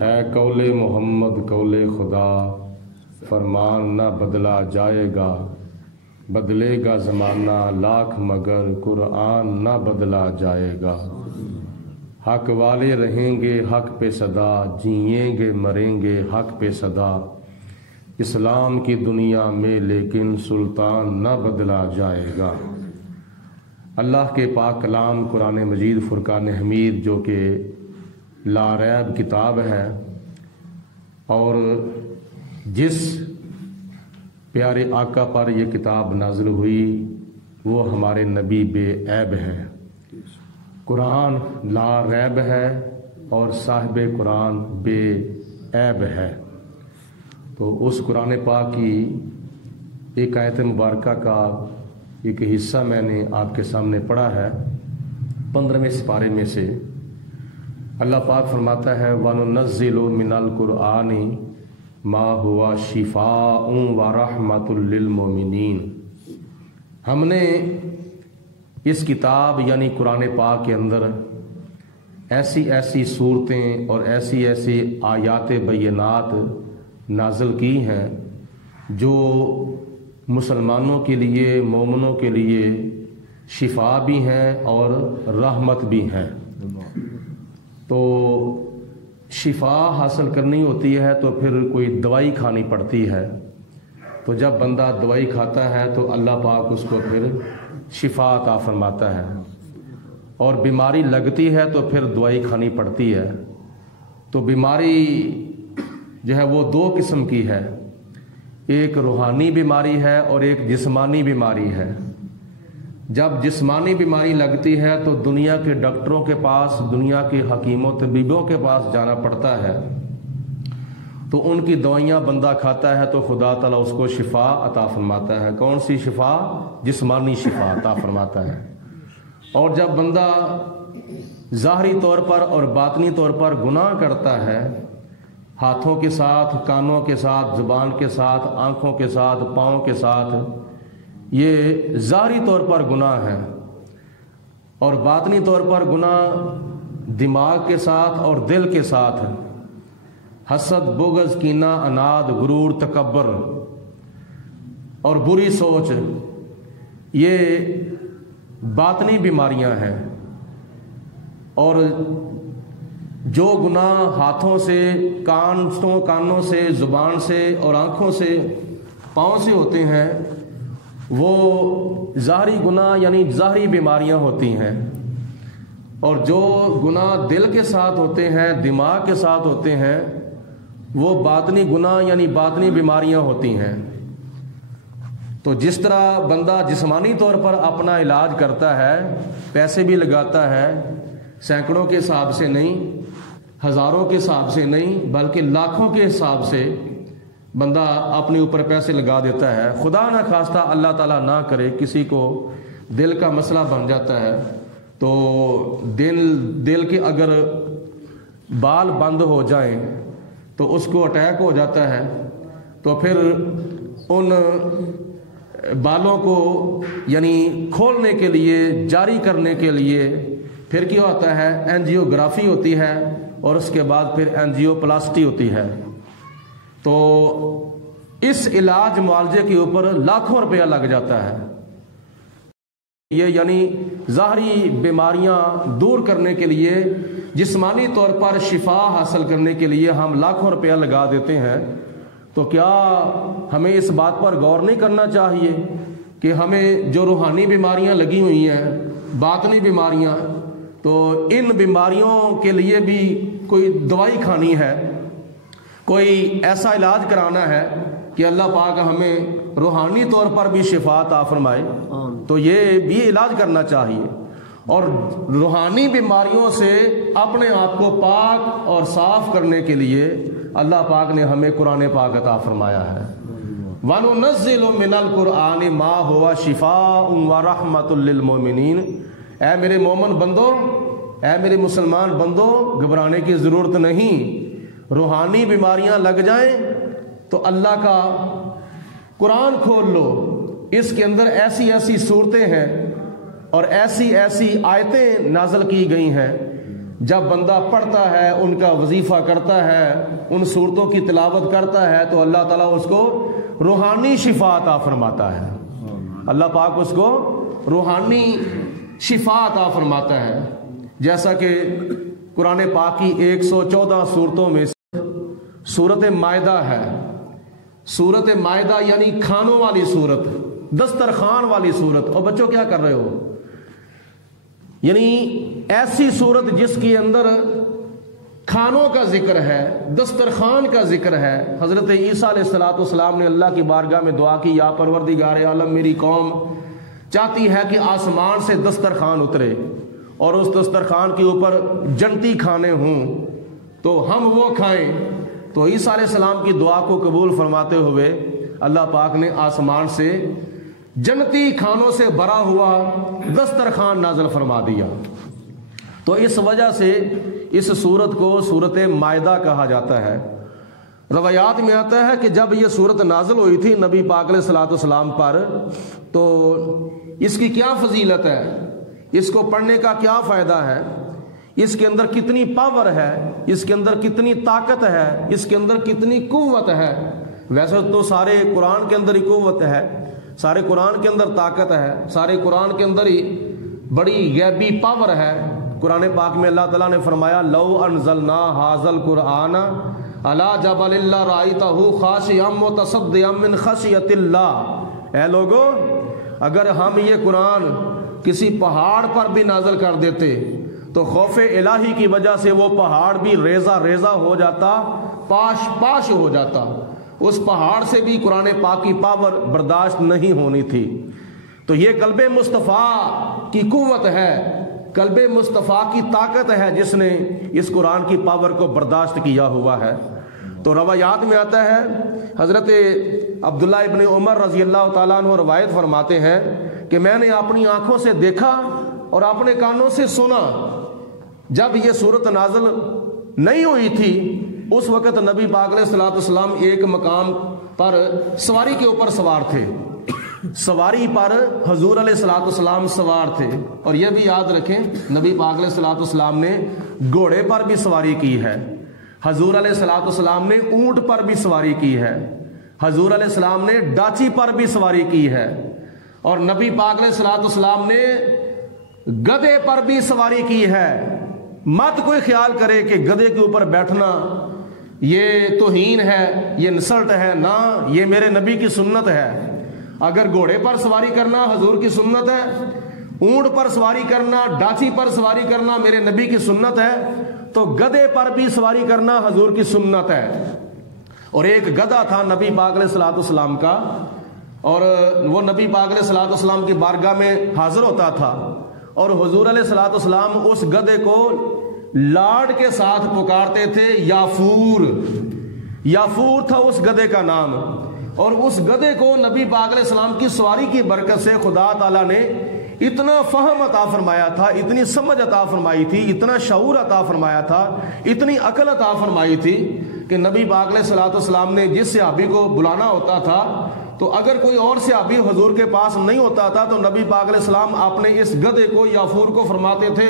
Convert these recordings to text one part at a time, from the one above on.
ہے قول محمد قول خدا، فرمان نہ بدلا جائے گا، بدلے گا زمانہ لاکھ مگر قرآن نہ بدلا جائے گا۔ حق والے رہیں گے حق پہ صدا، جئیں گے مریں گے حق پہ صدا، اسلام کی دنیا میں لیکن سلطان نہ بدلا جائے گا۔ اللہ کے پاک کلام قرآن مجید فرقان حمید جو کہ لا ریب کتاب ہے، اور جس پیارے آقا پر یہ کتاب نازل ہوئی وہ ہمارے نبی بے عیب ہے۔ قرآن لا ریب ہے اور صاحب قرآن بے عیب ہے۔ تو اس قرآن پاک کی ایک آیت مبارکہ کا ایک حصہ میں نے آپ کے سامنے پڑھا ہے 15ویں سپارے میں سے۔ اللہ پاک فرماتا ہے وَنُنَزِّلُ مِنَ الْقُرْآنِ مَا هُوَ شِفَاءٌ وَرَحْمَةٌ لِّلْمُؤْمِنِينَ، ہم نے اس کتاب یعنی قرآن پاک کے اندر ایسی ایسی صورتیں اور ایسی ایسی آیات بینات نازل کی ہیں جو مسلمانوں کے لیے، مومنوں کے لیے شفا بھی ہیں اور رحمت بھی ہیں۔ تو شفا حاصل کرنی ہوتی ہے تو پھر کوئی دوائی کھانی پڑتی ہے، تو جب بندہ دوائی کھاتا ہے تو اللہ پاک اس کو پھر شفا عطا فرماتا ہے، اور بیماری لگتی ہے تو پھر دوائی کھانی پڑتی ہے۔ تو بیماری جو ہے وہ دو قسم کی ہے، ایک روحانی بیماری ہے اور ایک جسمانی بیماری ہے۔ جب جسمانی بیماری لگتی ہے تو دنیا کے ڈاکٹروں کے پاس، دنیا کے حکیموں طبیبوں کے پاس جانا پڑتا ہے، تو ان کی دوائیاں بندہ کھاتا ہے تو خدا تعالیٰ اس کو شفا عطا فرماتا ہے۔ کون سی شفا؟ جسمانی شفا عطا فرماتا ہے۔ اور جب بندہ ظاہری طور پر اور باطنی طور پر گناہ کرتا ہے، ہاتھوں کے ساتھ، کانوں کے ساتھ، زبان کے ساتھ، آنکھوں کے ساتھ، پاؤں کے ساتھ، یہ ظاہری طور پر گناہ ہے، اور باطنی طور پر گناہ دماغ کے ساتھ اور دل کے ساتھ ہے۔ حسد، بغض، کینہ، اناد، غرور، تکبر اور بری سوچ، یہ باطنی بیماریاں ہیں۔ اور جو گناہ ہاتھوں سے، کانوں سے، زبان سے اور آنکھوں سے، پاؤں سے ہوتے ہیں، وہ ظاہری گناہ یعنی ظاہری بیماریاں ہوتی ہیں، اور جو گناہ دل کے ساتھ ہوتے ہیں، دماغ کے ساتھ ہوتے ہیں، وہ باطنی گناہ یعنی باطنی بیماریاں ہوتی ہیں۔ تو جس طرح بندہ جسمانی طور پر اپنا علاج کرتا ہے، پیسے بھی لگاتا ہے، سینکڑوں کے حساب سے نہیں، ہزاروں کے حساب سے نہیں، بلکہ لاکھوں کے حساب سے بندہ اپنے اوپر پیسے لگا دیتا ہے، خدا نہ خواستہ اللہ تعالیٰ نہ کرے کسی کو دل کا مسئلہ بن جاتا ہے، تو دل کے اگر بال بند ہو جائیں تو اس کو اٹیک ہو جاتا ہے، تو پھر ان بالوں کو یعنی کھولنے کے لیے، جاری کرنے کے لیے پھر کیا ہوتا ہے؟ اینجیوگرافی ہوتی ہے، اور اس کے بعد پھر اینجیو پلاسٹی ہوتی ہے۔ تو اس علاج معالجے کے اوپر لاکھوں روپیہ لگ جاتا ہے۔ یہ یعنی ظاہری بیماریاں دور کرنے کے لیے، جسمانی طور پر شفا حاصل کرنے کے لیے ہم لاکھوں روپیہ لگا دیتے ہیں، تو کیا ہمیں اس بات پر غور نہیں کرنا چاہیے کہ ہمیں جو روحانی بیماریاں لگی ہوئی ہیں، باطنی بیماریاں، تو ان بیماریوں کے لیے بھی کوئی دوائی کھانی ہے، کوئی ایسا علاج کرانا ہے کہ اللہ پاک ہمیں روحانی طور پر بھی شفا عطا فرمائے، تو یہ بھی علاج کرنا چاہیے۔ اور روحانی بیماریوں سے اپنے آپ کو پاک اور صاف کرنے کے لیے اللہ پاک نے ہمیں قرآن پاک عطا فرمایا ہے۔ وَنُنَزِّلُ مِنَ الْقُرْآنِ مَا هُوَ شِفَاءٌ وَرَحْمَةٌ لِّلْمُؤْمِنِينَ، اے میرے مومن بندو، اے میرے مسلمان بندو، گھبرانے کی ضرورت نہیں۔ روحانی بیماریاں لگ جائیں تو اللہ کا قرآن کھول لو، اس کے اندر ایسی ایسی صورتیں ہیں اور ایسی ایسی آیتیں نازل کی گئی ہیں جب بندہ پڑھتا ہے، ان کا وظیفہ کرتا ہے، ان صورتوں کی تلاوت کرتا ہے، تو اللہ تعالیٰ اس کو روحانی شفا عطا فرماتا ہے۔ اللہ پاک اس کو روحانی شفا عطا فرماتا ہے، جیسا کہ قرآن پاک کی 114 صورتوں میں سورت مائدہ ہے۔ سورت مائدہ یعنی کھانوں والی صورت، دسترخوان والی صورت۔ اور بچوں کیا کر رہے ہو؟ یعنی ایسی صورت جس کے اندر کھانوں کا ذکر ہے، دسترخوان کا ذکر ہے۔ حضرت عیسیٰ علیہ السلام نے اللہ کی بارگاہ میں دعا کی، یا پروردگار عالم، میری قوم چاہتی ہے کہ آسمان سے دسترخوان اترے اور اس دسترخوان کے اوپر جنتی کھانے ہوں تو ہم وہ کھائیں۔ تو عیسیٰ علیہ السلام کی دعا کو قبول فرماتے ہوئے اللہ پاک نے آسمان سے جنتی کھانوں سے بھرا ہوا دسترخوان نازل فرما دیا۔ تو اس وجہ سے اس سورت کو سورت مائدہ کہا جاتا ہے۔ روایات میں آتا ہے کہ جب یہ سورت نازل ہوئی تھی نبی پاک علیہ الصلوۃ والسلام پر، تو اس کی کیا فضیلت ہے، اس کو پڑھنے کا کیا فائدہ ہے، اس کے اندر کتنی پاور ہے، اس کے اندر کتنی طاقت ہے، اس کے اندر کتنی قوت ہے۔ ویسے تو سارے قرآن کے اندر ہی قوت ہے، سارے قرآن کے اندر طاقت ہے، سارے قرآن کے اندر ہی بڑی غیبی پاور ہے۔ قرآن پاک میں اللہ تعالیٰ نے فرمایا، لو انزلنا ھذا القرآن علی جبل لرأیتہ خاشعا متصدعا من خشیۃ اللہ۔ اے لوگو، اگر ہم یہ قرآن کسی پہاڑ پر بھی نازل کر دیتے تو خوف الہی کی وجہ سے وہ پہاڑ بھی ریزہ ریزہ ہو جاتا، پاش پاش ہو جاتا۔ اس پہاڑ سے بھی قرآن پاک کی پاور برداشت نہیں ہونی تھی۔ تو یہ قلب مصطفیٰ کی قوت ہے، قلب مصطفیٰ کی طاقت ہے جس نے اس قرآن کی پاور کو برداشت کیا ہوا ہے۔ تو روایات میں آتا ہے، حضرت عبداللہ ابن عمر رضی اللہ تعالیٰ عنہ روایت فرماتے ہیں کہ میں نے اپنی آنکھوں سے دیکھا اور اپنے کانوں سے سنا، جب یہ صورت نازل نہیں ہوئی تھی اس وقت نبی پاک علیہ الصلوۃ والسلام ایک مقام پر سواری کے اوپر سوار تھے، سواری پر حضور علیہ الصلوۃ والسلام سوار تھے۔ اور یہ بھی یاد رکھیں، نبی پاک علیہ الصلوۃ والسلام نے گھوڑے پر بھی سواری کی ہے، حضور علیہ الصلوۃ والسلام نے اونٹ پر بھی سواری کی ہے، حضور علیہ السلام نے ڈاچی پر بھی سواری کی ہے، اور نبی پاک علیہ الصلوۃ والسلام نے گدھے پر بھی سواری کی ہے۔ مت کوئی خیال کرے کہ گدھے کے اوپر بیٹھنا یہ توہین ہے، یہ انسلٹ ہے، نہ، یہ میرے نبی کی سنت ہے۔ اگر گھوڑے پر سواری کرنا حضور کی سنت ہے، اونٹ پر سواری کرنا، ڈاچی پر سواری کرنا میرے نبی کی سنت ہے، تو گدھے پر بھی سواری کرنا حضور کی سنت ہے۔ اور ایک گدھا تھا نبی پاک علیہ الصلوۃ والسلام کا، اور وہ نبی پاک علیہ الصلوۃ والسلام کی بارگاہ میں حاضر ہوتا تھا، اور حضور علیہ الصلوۃ والسلام اس گدھے کو لاڈ کے ساتھ پکارتے تھے، یافور۔ یافور تھا اس گدھے کا نام۔ اور اس گدھے کو نبی پاک علیہ السلام کی سواری کی برکت سے خدا تعالیٰ نے اتنا فہم عطا فرمایا تھا، اتنی سمجھ عطا فرمائی تھی، اتنا شعور عطا فرمایا تھا، اتنی عقل عطا فرمائی تھی کہ نبی پاک علیہ الصلوۃ والسلام نے جس صحابی کو بلانا ہوتا تھا، تو اگر کوئی اور صحابی حضور کے پاس نہیں ہوتا تھا تو نبی پاک علیہ السلام اپنے اس گدھے کو یافور کو فرماتے تھے،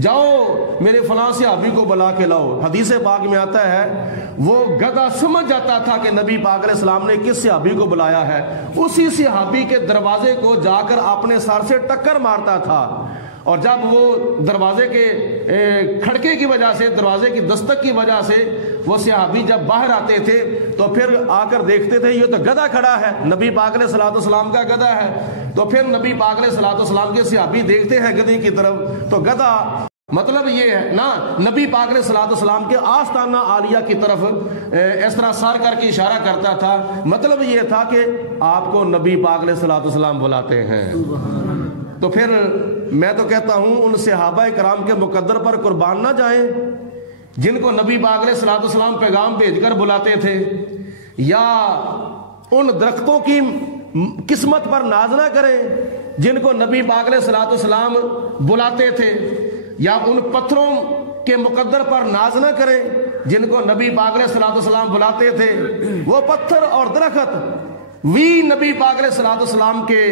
جاؤ میرے فلاں صحابی کو بلا کے لاؤ۔ حدیث پاک میں آتا ہے وہ گدھا سمجھ جاتا تھا کہ نبی پاک علیہ السلام نے کس صحابی کو بلایا ہے، اسی صحابی کے دروازے کو جا کر اپنے سر سے ٹکر مارتا تھا، اور جب وہ دروازے کے کھڑکے کی وجہ سے، دروازے کی دستک کی وجہ سے وہ صحابی جب باہر آتے تھے تو پھر آ کر دیکھتے تھے یہ تو گدھا کھڑا ہے، نبی پاک علیہ الصلوۃ والسلام کا گدھا ہے، تو پھر نبی پاک علیہ الصلوۃ والسلام کے صحابی دیکھتے ہیں گدھے کی طرف، تو گدھا مطلب یہ ہے نا، نبی پاک علیہ الصلوۃ والسلام کے آستانہ عالیہ کی طرف اس طرح سر کر کے اشارہ کرتا تھا، مطلب یہ تھا کہ آپ کو نبی پاک علیہ الصلوۃ والسلام بلاتے ہیں۔ تو پھر میں تو کہتا ہوں ان صحابہ کرام کے مقدر پر قربان نہ جائیں جن کو نبی پاک علیہ الصلوۃ والسلام پیغام بھیج کر بلاتے تھے، یا ان درختوں کی قسمت پر ناز نہ کریں جن کو نبی پاک علیہ الصلوۃ والسلام بلاتے تھے، یا ان پتھروں کے مقدر پر ناز نہ کریں جن کو نبی پاک علیہ الصلوۃ والسلام بلاتے تھے۔ وہ پتھر اور درخت وی نبی پاک علیہ الصلوۃ والسلام کے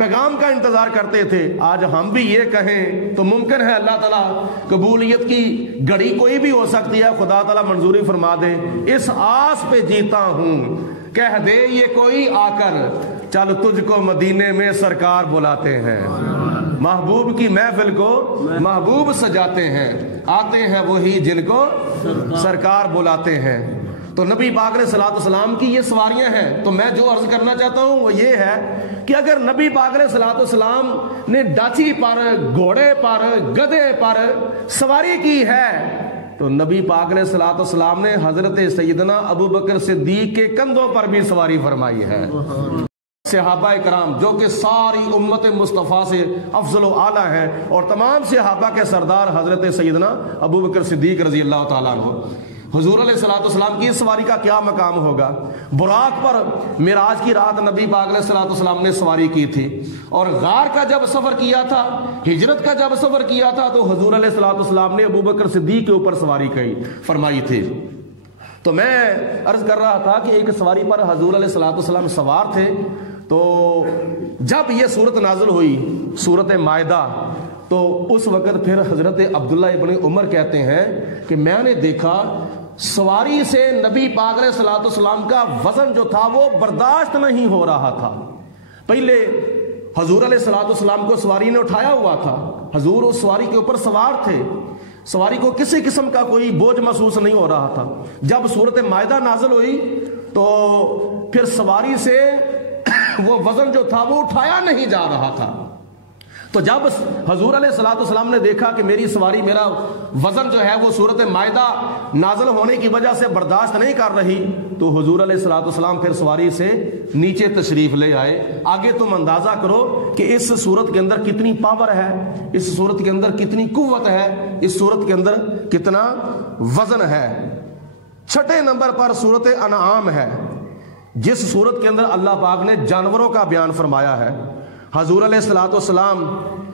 پیغام کا انتظار کرتے تھے. آج ہم بھی یہ کہیں تو ممکن ہے اللہ تعالیٰ قبولیت کی گھڑی کوئی بھی ہو سکتی ہے, خدا تعالیٰ منظوری فرما دے. اس آس پہ جیتا ہوں, کہہ دے یہ کوئی آ کر, چل تجھ کو مدینے میں سرکار بلاتے ہیں. محبوب کی محفل کو محبوب سجاتے ہیں, آتے ہیں وہی جن کو سرکار بلاتے ہیں. تو نبی پاک علیہ الصلوۃ والسلام کی یہ سواریاں ہیں. تو میں جو عرض کرنا چاہتا ہوں وہ یہ ہے کہ اگر نبی پاک علیہ الصلوۃ والسلام نے ڈاچی پر, گھوڑے پر, گدھے پر سواری کی ہے تو نبی پاک علیہ الصلوۃ والسلام نے حضرت سیدنا ابو بکر صدیق کے کندھوں پر بھی سواری فرمائی ہے. صحابہ کرام جو کہ ساری امت مصطفیٰ سے افضل و اعلیٰ ہیں, اور تمام صحابہ کے سردار حضرت سیدنا ابو بکر صدیق رضی اللہ تعالیٰ عنہ, حضور علیہ الصلوۃ والسلام کی اس سواری کا کیا مقام ہوگا. براق پر معراج کی رات نبی پاک علیہ الصلوۃ والسلام نے سواری کی تھی, اور غار کا جب سفر کیا تھا, ہجرت کا جب سفر کیا تھا, تو حضور علیہ الصلوۃ والسلام نے ابو بکر صدیق کے اوپر سواری فرمائی تھی. تو میں عرض کر رہا تھا کہ ایک سواری پر حضور علیہ الصلوۃ والسلام سوار تھے. تو جب یہ صورت نازل ہوئی, سورت مائدہ, تو اس وقت پھر حضرت عبداللہ ابن عمر کہتے ہیں کہ میں نے دیکھا سواری سے نبی پاک علیہ الصلوۃ والسلام کا وزن جو تھا وہ برداشت نہیں ہو رہا تھا. پہلے حضور علیہ الصلوۃ والسلام کو سواری نے اٹھایا ہوا تھا, حضور اس سواری کے اوپر سوار تھے, سواری کو کسی قسم کا کوئی بوجھ محسوس نہیں ہو رہا تھا. جب صورت مائدہ نازل ہوئی تو پھر سواری سے وہ وزن جو تھا وہ اٹھایا نہیں جا رہا تھا. تو جب حضور علیہ الصلوۃ والسلام نے دیکھا کہ میری سواری, میرا وزن جو ہے وہ صورت مائدہ نازل ہونے کی وجہ سے برداشت نہیں کر رہی, تو حضور علیہ الصلوۃ والسلام پھر سواری سے نیچے تشریف لے آئے. آگے تم اندازہ کرو کہ اس صورت کے اندر کتنی پاور ہے, اس صورت کے اندر کتنی قوت ہے, اس صورت کے اندر کتنا وزن ہے. چھٹے نمبر پر صورت انعام ہے, جس صورت کے اندر اللہ پاک نے جانوروں کا بیان فرمایا ہے. حضور علیہ الصلوۃ والسلام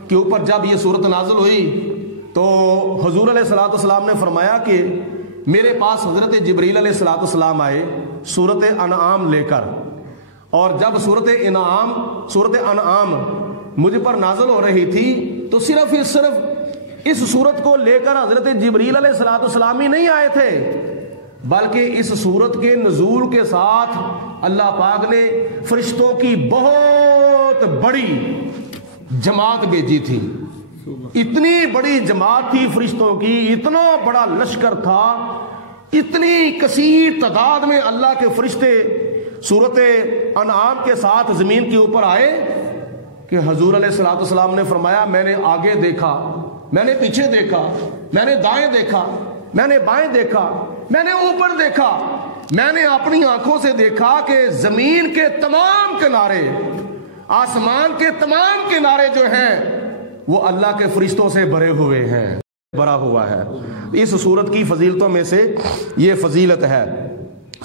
کے اوپر جب یہ صورت نازل ہوئی تو حضور علیہ الصلوۃ والسلام نے فرمایا کہ میرے پاس حضرت جبریل علیہ الصلوۃ والسلام آئے صورت انعام لے کر, اور جب صورت انعام مجھ پر نازل ہو رہی تھی تو صرف اس صورت کو لے کر حضرت جبریل علیہ الصلوۃ والسلام ہی نہیں آئے تھے, بلکہ اس صورت کے نزول کے ساتھ اللہ پاک نے فرشتوں کی بہت بڑی جماعت بھیجی تھی. اتنی بڑی جماعت تھی فرشتوں کی, اتنا بڑا لشکر تھا, اتنی کثیر تعداد میں اللہ کے فرشتے صورت انعام کے ساتھ زمین کے اوپر آئے کہ حضور علیہ الصلوۃ والسلام نے فرمایا میں نے آگے دیکھا, میں نے پیچھے دیکھا, میں نے دائیں دیکھا, میں نے بائیں دیکھا, میں نے اوپر دیکھا, میں نے اپنی آنکھوں سے دیکھا کہ زمین کے تمام کنارے, آسمان کے تمام کنارے جو ہیں وہ اللہ کے فرشتوں سے بھرے ہوئے ہیں, بھرا ہوا ہے. اس سورت کی فضیلتوں میں سے یہ فضیلت ہے.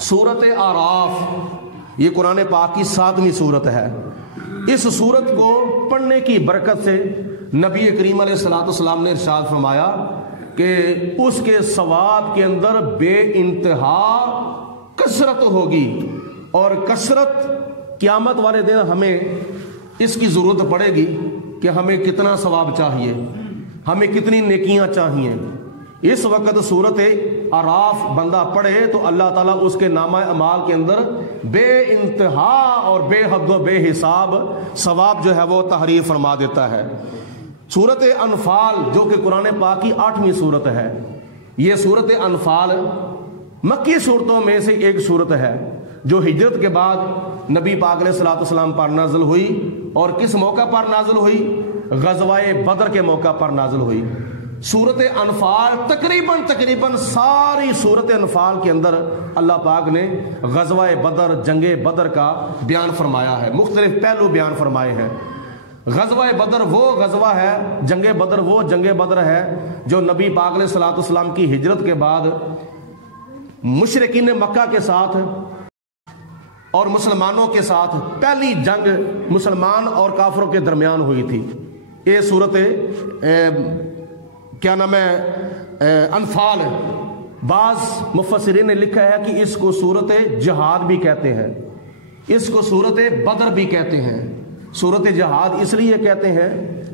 سورت اعراف یہ قرآن پاک کی 7ویں سورت ہے. اس سورت کو پڑھنے کی برکت سے نبی کریم علیہ الصلوۃ والسلام نے ارشاد فرمایا کہ اس کے ثواب کے اندر بے انتہا کثرت ہوگی, اور کثرت قیامت والے دن ہمیں اس کی ضرورت پڑے گی کہ ہمیں کتنا ثواب چاہیے, ہمیں کتنی نیکیاں چاہیے. اس وقت سورت اعراف بندہ پڑھے تو اللہ تعالیٰ اس کے نامہ اعمال کے اندر بے انتہا اور بے حد و بے حساب ثواب جو ہے وہ تحریر فرما دیتا ہے. سورت انفال جو کہ قرآن پاک کی 8ویں سورت ہے, یہ سورت انفال مکی صورتوں میں سے ایک صورت ہے جو ہجرت کے بعد نبی پاک علیہ الصلوۃ والسلام پر نازل ہوئی. اور کس موقع پر نازل ہوئی؟ غزوہ بدر کے موقع پر نازل ہوئی. سورت انفال تقریباً ساری سورت انفال کے اندر اللہ پاک نے غزوہ بدر, جنگ بدر کا بیان فرمایا ہے, مختلف پہلو بیان فرمائے ہیں. غزوہ بدر وہ غزوہ ہے, جنگ بدر وہ جنگ بدر ہے جو نبی پاک علیہ الصلوۃ والسلام کی ہجرت کے بعد مشرکین مکہ کے ساتھ اور مسلمانوں کے ساتھ پہلی جنگ مسلمان اور کافروں کے درمیان ہوئی تھی. یہ صورت کیا نام ہے انفال. بعض مفسرین نے لکھا ہے کہ اس کو صورت جہاد بھی کہتے ہیں, اس کو صورت بدر بھی کہتے ہیں. سورت جہاد اس لیے کہتے ہیں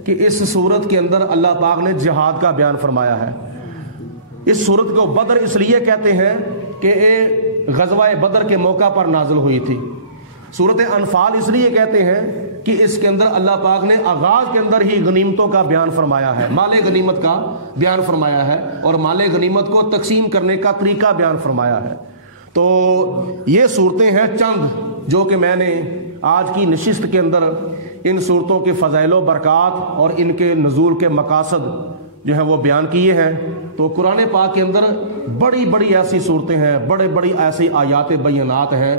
کہ اس سورت کے اندر اللہ پاک نے جہاد کا بیان فرمایا ہے. اس سورت کو بدر اس لیے کہتے ہیں کہ غزوہ بدر کے موقع پر نازل ہوئی تھی. سورت انفال اس لیے کہتے ہیں کہ اس کے اندر اللہ پاک نے آغاز کے اندر ہی غنیمتوں کا بیان فرمایا ہے، مال غنیمت کا بیان فرمایا ہے اور مال غنیمت کو تقسیم کرنے کا طریقہ بیان فرمایا ہے. تو یہ صورتیں ہیں چند جو کہ میں نے آج کی نشست کے اندر ان صورتوں کے فضائل و برکات اور ان کے نزول کے مقاصد جو ہیں وہ بیان کیے ہیں. تو قرآن پاک کے اندر بڑی بڑی ایسی صورتیں ہیں، بڑے بڑی ایسی آیات بینات ہیں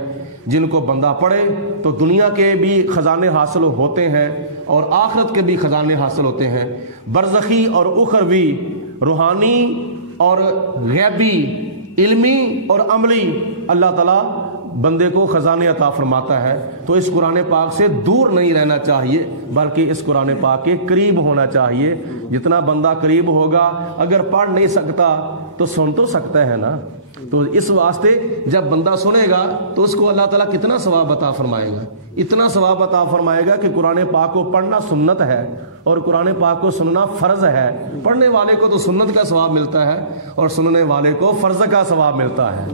جن کو بندہ پڑھے تو دنیا کے بھی خزانے حاصل ہوتے ہیں اور آخرت کے بھی خزانے حاصل ہوتے ہیں. برزخی اور اخروی، روحانی اور غیبی، علمی اور عملی اللہ تعالیٰ بندے کو خزانے عطا فرماتا ہے. تو اس قرآن پاک سے دور نہیں رہنا چاہیے بلکہ اس قرآن پاک کے قریب ہونا چاہیے. جتنا بندہ قریب ہوگا، اگر پڑھ نہیں سکتا تو سن تو سکتا ہے نا. تو اس واسطے جب بندہ سنے گا تو اس کو اللہ تعالیٰ کتنا ثواب عطا فرمائے گا، اتنا ثواب عطا فرمائے گا کہ قرآن پاک کو پڑھنا سنت ہے اور قرآن پاک کو سننا فرض ہے. پڑھنے والے کو تو سنت کا ثواب ملتا ہے اور سننے والے کو فرض کا ثواب ملتا ہے.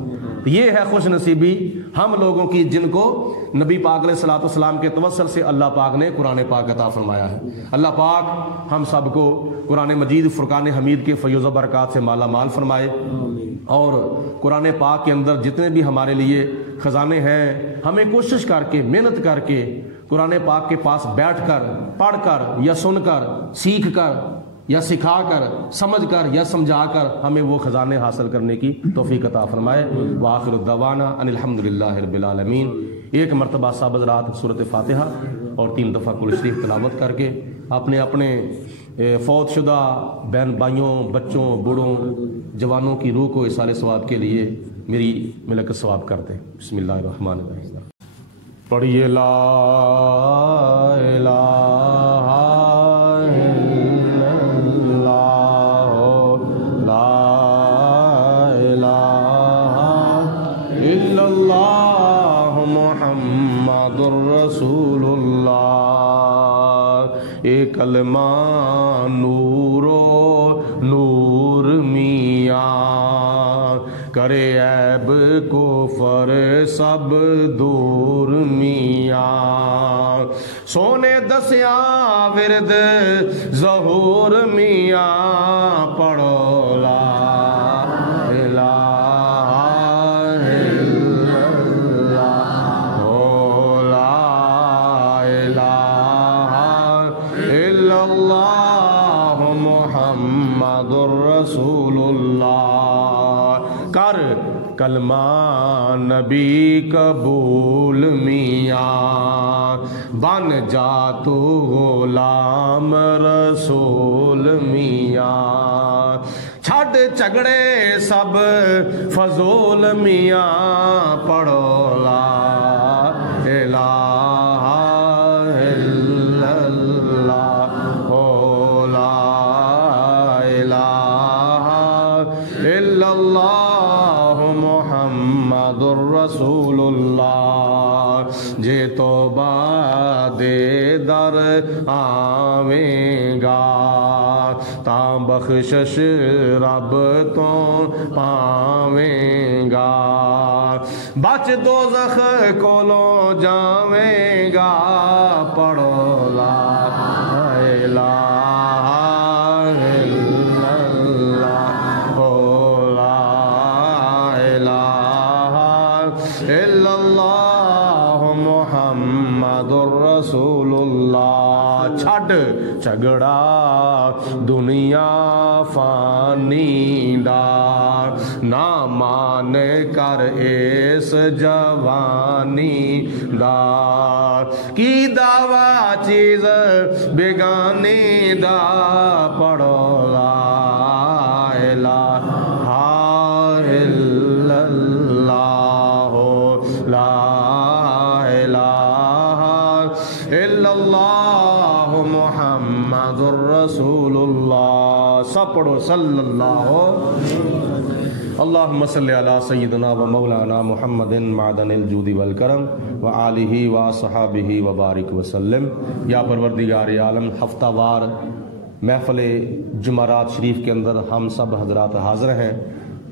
یہ ہے خوش نصیبی ہم لوگوں کی جن کو نبی پاک علیہ الصلوۃ والسلام کے توسل سے اللہ پاک نے قرآن پاک عطا فرمایا ہے. اللہ پاک ہم سب کو قرآن مجید فرقان حمید کے فیض و برکات سے مالا مال فرمائے اور قرآن پاک کے اندر جتنے بھی ہمارے لیے خزانے ہیں ہمیں کوشش کر کے محنت کر کے قرآن پاک کے پاس بیٹھ کر پڑھ کر یا سن کر سیکھ کر یا سکھا کر سمجھ کر یا سمجھا کر ہمیں وہ خزانے حاصل کرنے کی توفیق عطا فرمائے. وآخر الدعوانا ان الحمدللہ رب العالمین. ایک مرتبہ صاحب حضرات سورۃ فاتحہ اور 3 دفعہ کل شریف تلاوت کر کے اپنے اپنے فوت شدہ بہن بھائیوں، بچوں، بوڑھوں، جوانوں کی روح کو اصال ثواب کے لیے میری ملک ثواب کر دیں. بسم اللہ الرحمن الرحیم. پڑھیے لا الہ الا اللہ لا الہ الا اللہ محمد الرسول اللہ. ایک کلمہ نور میاں کرے عیب کفر سب دور میاں. سونے دسیا ورد ظہور میاں پڑھو لا الہ الا اللہ لا الہ الا اللہ محمد الرسول اللہ. کر کلمہ نبی قبول میاں بن جا تو غلام رسول میاں. چھڈ جھگڑے سب فضول میاں پڑھو لا الہ الا اللہ لا الہ الا اللہ محمد الرسول اللہ. جے توبہ دے در آویں گا تاں بخشش رب تو پاویں گا. بچ دوزخ کولوں جاویں گا پڑھو لا الہ الا اللہ لا الہ الا اللہ محمد الرسول اللہ. چھڈ جھگڑا دنیا فانی دا نہ مان کر اس جوانی دا کی دعویٰ چیز بیگانی دا پڑھو لا الہ الا اللہ لا الہ الا اللہ محمد الرسول اللہ. سب پڑھو صلی اللہ اللہم صلی علی سیدنا و مولانا محمد معدن الجود والکرم و آلہ و صحابہ و بارک وسلم۔ یا پروردگار عالم، ہفتہ وار محفل جمعرات شریف کے اندر ہم سب حضرات حاضر ہیں،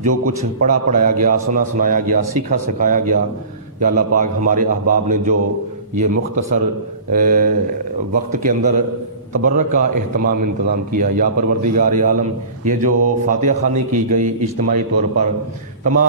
جو کچھ پڑھا پڑھایا گیا، سنا سنایا گیا، سیکھا سکھایا گیا، یا اللہ پاک ہمارے احباب نے جو یہ مختصر وقت کے اندر تبرک کا اہتمام انتظام کیا، یا پروردگار عالم یہ جو فاتحہ خوانی کی گئی اجتماعی طور پر، تمام